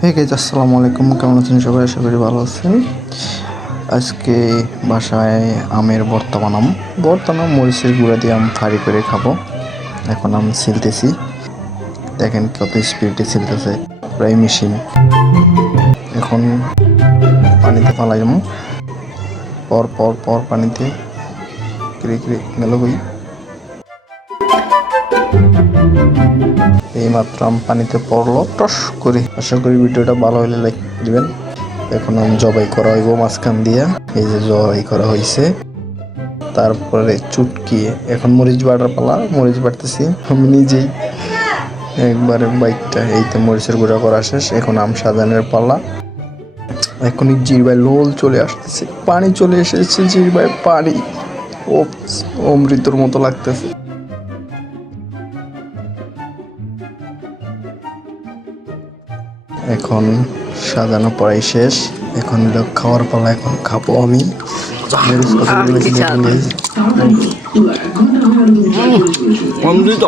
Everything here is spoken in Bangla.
হে গাইজ, আসসালামু আলাইকুম। কেমন আছেন সবাই? আশা করি ভালো আছেন। আজকে বাসায় আমের ভর্তা বানাম মরিচের গুঁড়া দিয়ে আম ফাড়ি করে খাবো। এখন আম ছিলতেছি, দেখেন কত স্পিডে ছিলতেছে, প্রায় মেশিন। এখন পানিতে ফালাইম, পর পর পর পানিতে কিরে কিরে গেল কই। এই মাত্র আম পানিতে পড়লো টস করে। আশা করি ভিডিওটা ভালো হলে লাইক দিবেন। এখন আম জবাই করা হইব মাঝখান দিয়া, এই যে জবাই করা হয়েছে। তারপরে চুটকি, এখন মরিচ বাটার পালা, মরিচ বাটতেছি আমি নিজেই একবারে বাইকটা। এইতে মরিচের গুঁড়া করা শেষ, এখন আম সাজানোর পালা। এখনই জিরবাই লোল চলে আসতেছে, পানি চলে এসেছে জিরবাই পানি। ও অমৃতর মতো লাগতেছে। এখন সাজানো পড়াই শেষ, এখন খাওয়ার পালা। এখন খাবো আমি। অমৃত।